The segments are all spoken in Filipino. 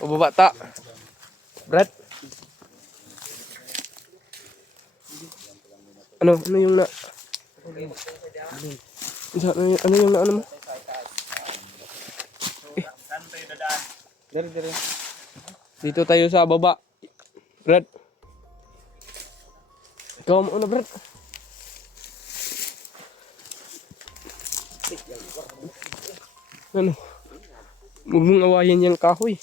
Pababa ta. Brad. Ano yung na? Ano yung na ano mo? Dito tayo sa baba. Brad. Ikaw mo na, Brad. Ano? Huwag mong awayan yung kahoy.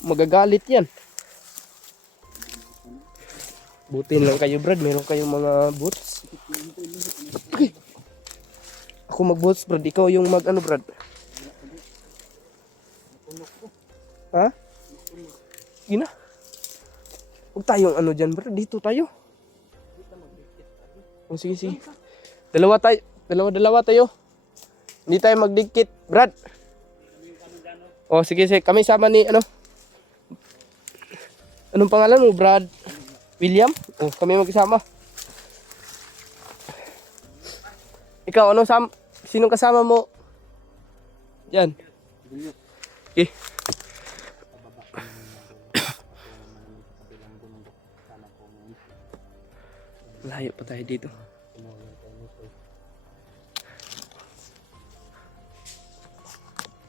Magagalit yan. Butin lang kayo, Brad. Meron kayong mga boots. Okay. Ako mag-boots, Brad. Ikaw yung mag-ano, Brad? Ha? Ina? Huwag tayong ano dyan, Brad. Dito tayo. Oh, sige, sige. Dalawa tayo. Hindi tayo magdikit, Brad. Oh, sige, sige. Kami sama ni, ano? Anong pangalan mo, Brad? William? Oh, kami magkasama. Ikaw, sinong kasama mo? Yan. Okay. Layo pa tayo dito.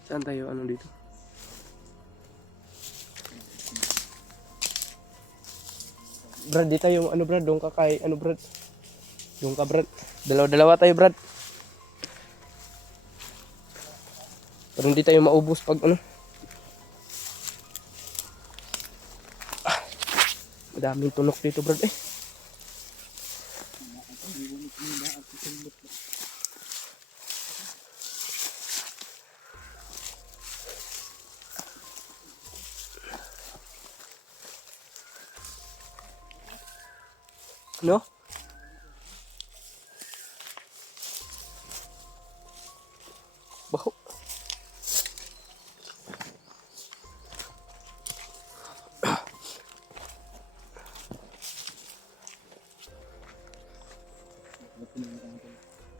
Saan tayo? Ano dito? Brad, dito yung ano, Brad? Doon ka kay, ano, Brad? Doon ka, Brad. Dalawa tayo, Brad. Pero hindi tayo maubos pag ano. Madaming tunok dito, Brad. No? Baho.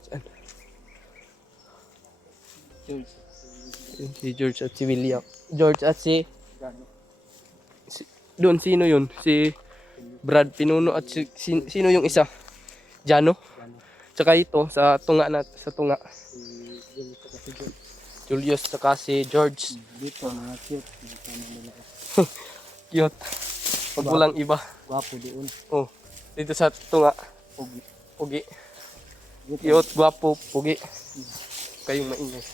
Saan? Si George at si William. George at si doon, sino yun? Si Brad Pinuno at sino yung isa? Jano? Tsaka ito, sa tunga. Julius, tsaka si George. Dito, mga cute. Cute. Pag walang iba. Gwapo doon. Oh, dito sa tunga. Pugi. Cute, gwapo, pugi. Kayong maingay.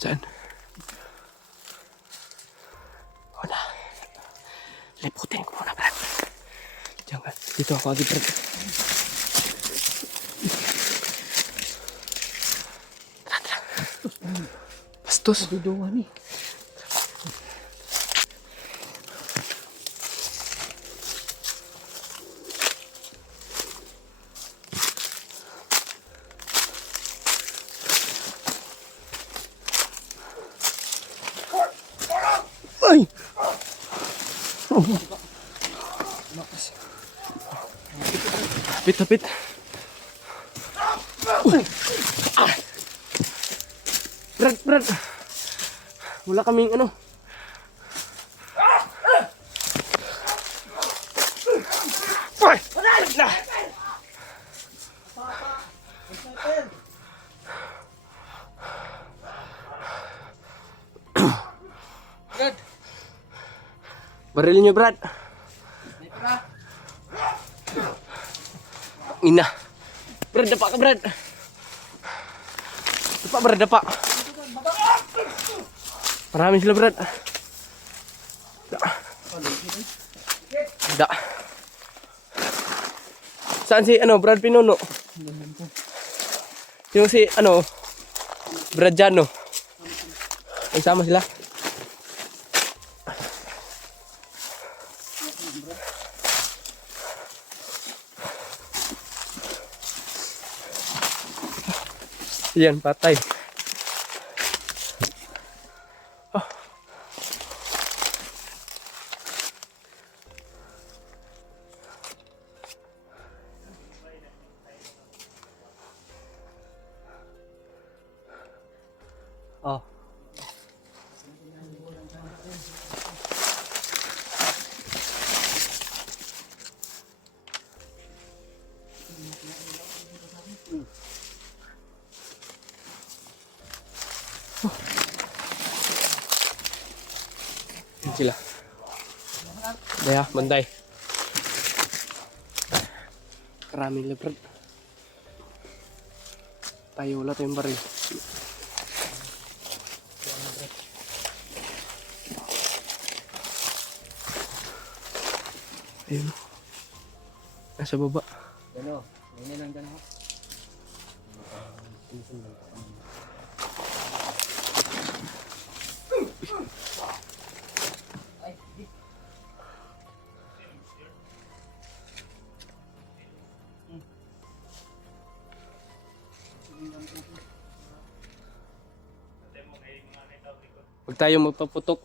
Saan? Wala. Liputin ko muna, Brad. Diyan ka. Dito ako agad, Brad. Tara. Bastos. Biduan eh. Ay! Hapit. Brad. Wala kaming ano. Ay! Baril nyo, Brad. Ina. Brad, dapa ka, Brad. Dapa, Brad, dapa. Marami sila, Brad. Da. Saan si, Brad Pinuno? Yung si, Brad Jano. Ay, sama sila. Yan, patay. Oh. Oh. Yan sila. Daya, banday. Karaming leopard. Tayo, wala tayong baril. Ayun. Nasa baba. Gano, ganyan lang gano. Huwag tayo magpaputok.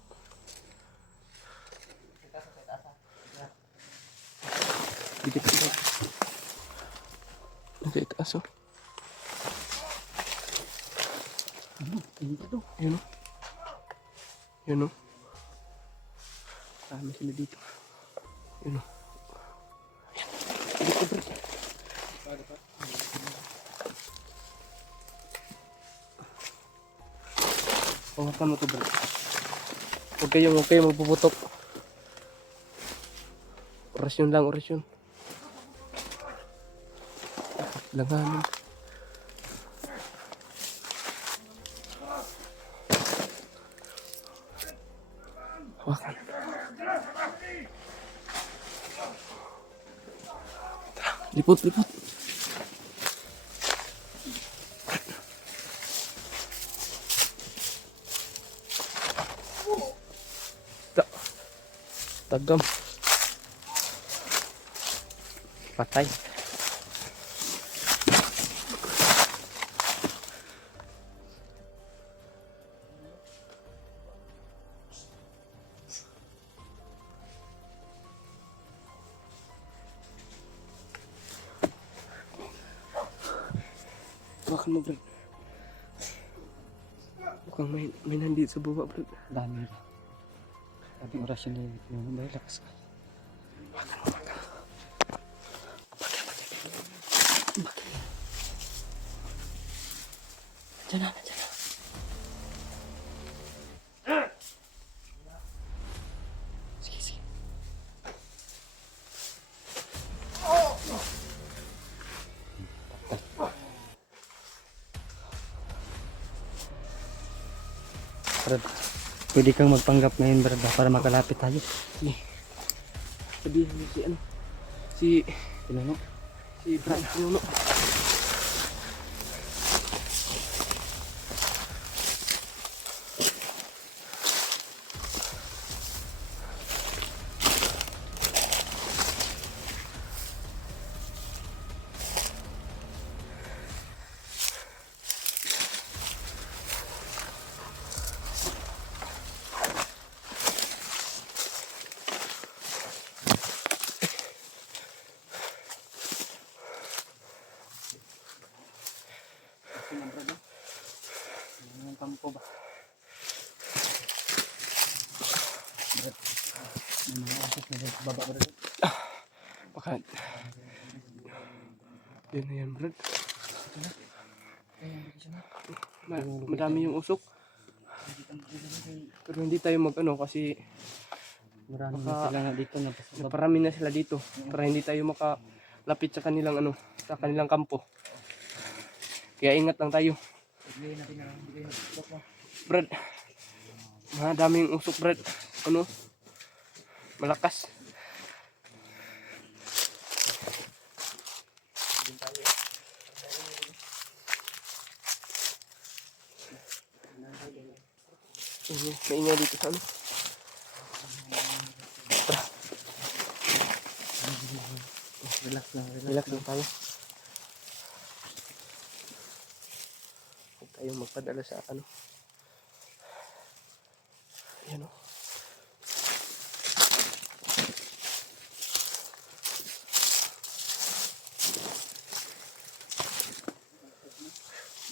Dikit dikit. Ang itaas oh. Yun oh. Yun oh. Dami sila dito. Yun oh. Ayan. Dito bro. Pawakan mo to bro. Huwag kayong magpuputok. Orasyon lang, orasyon. Langanin. Hawakan. Tara, lipot, lipot. Tagam. Patay. Hawakan mo, bro. Mukhang may nandito sa baba, bro. Dami na. Sabi orasyon na yung dahil lakas ka. Hawakan mo, hawakan. Bakit? Diyan na, diyan na. Sige, sige. Brad, pwede kang magpanggap ngayon, Brad, para makalapit tayo. Sige. Sabihin mo si Pinuno. si Brad Pinuno. Ang kampo ba? Brad, may mga asos na sa baba, Brad. Bakit? Yan na yan, Brad. Madami yung usok. Pero hindi tayo kasi Marami na Baka- sila nga dito na Naparami na sila dito para hindi tayo makalapit sa kanilang sa kanilang kampo. Kaya ingat lang tayo. Brad, daming usok Brad. Malakas. Maingay dito sa relax lang. Relax lang tayo. Huwag tayong magpadala sa Ayan o.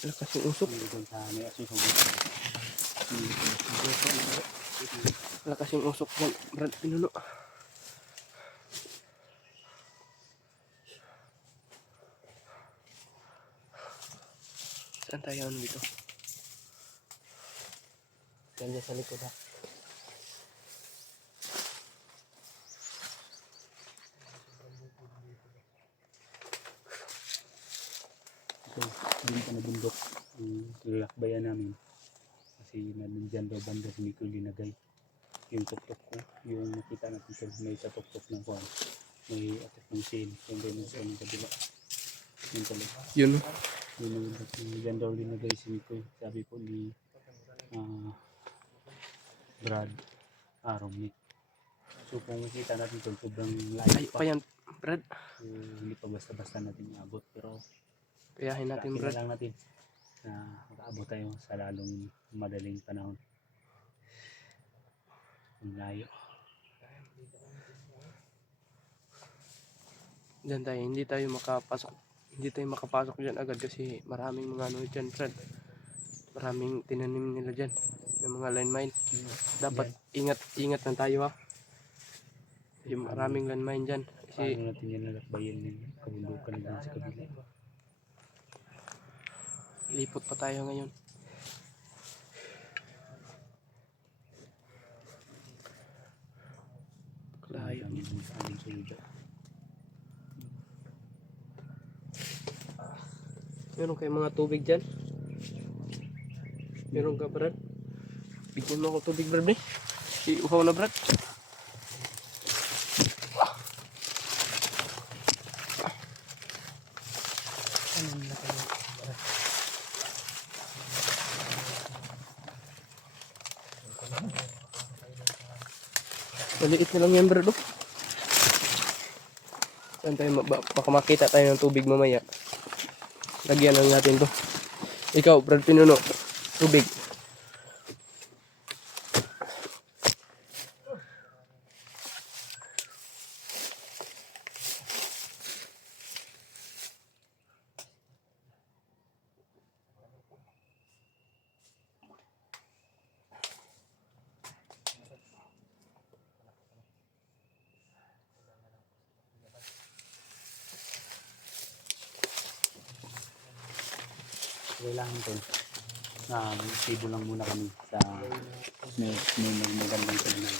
Lakas yung usok. Lakas yung usok yan. Brad, pinuno. Saan tayo dito? Diyan sa likod ha. So, din pa na bundok ang lalakbayan namin. Kasi nandyan daw banda si Miko linagay. Yung tuktok ko, yung nakita natin sa may katuktok ng kuwan. May atak ng sin, yung dinosaur ng kabila. Yung talaga. Yun. Yung dyan daw linagay si Miko. Sabi po ni Brad Aromnik. So kung makita natin ito, sobrang layo Ay, pa yan, Brad. So, hindi pa basta-basta natin iabot. Pero Kayahin natin, Brad. lang natin na makaabot tayo sa lalong madaling panahon. Ang layo. Diyan tayo, hindi tayo makapasok dyan agad kasi maraming mga dyan, Brad. Maraming tinanim nila dyan, yung mga landmine. Dapat ingat lang tayo ha. Yung maraming landmine dyan. Kasi Paano natin yan nalakbayin yung kabundukan na sa kabila? lipot pa tayo ngayon. Layo. Sa ating sulida. Meron kayong mga tubig dyan? Meron ka, Brad? Bigyan mo ako tubig, Brad, eh. Uhaw na, Brad. Maliit na lang yan, Brad, oh. Saan tayo, baka makita tayo ng tubig mamaya. Lagyan lang natin to. Ikaw, Brad Pinuno, tubig. Kailangan to na stable lang muna kami sa may magandang signal.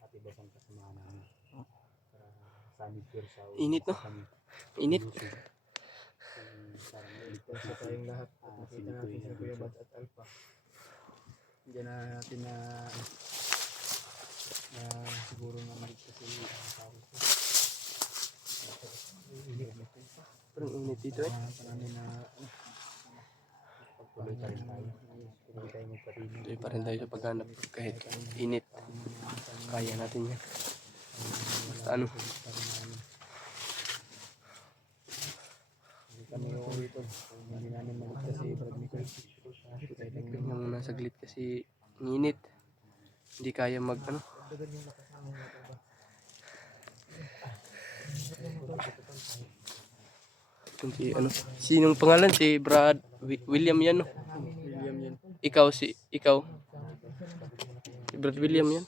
At iba pang kasamahan namin. Init, no? Init. Parang iligtas sa tayong lahat. Nakita natin sa Kuya Bad at Alpha. Hindi na natin na siguro na maligtas yung tao. Parang init dito, eh. Marami na pagtuloy pa rin tayo. Hindi tayo magpatili. Tuloy pa rin tayo sa paghanap kahit init. Kaya natin yan. Basta Hindi kami uuwi ito. Hindi namin maligtas si Brad Nicole. Tingnan muna saglit kasi init. Hindi kaya Kung sinong pangalan? Si Brad William yan, no? William yan. Ikaw. Si Brad William yan.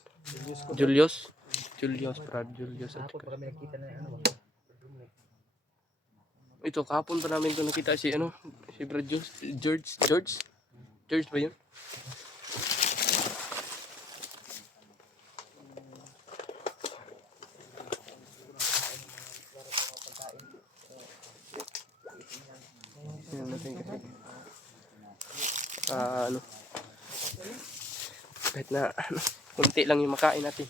Julius, Brad Julius. At Kami nakita na ito, kahapon pa namin ito nakita si Brad George ba yun? ano, kahit na kunti lang yung makain natin.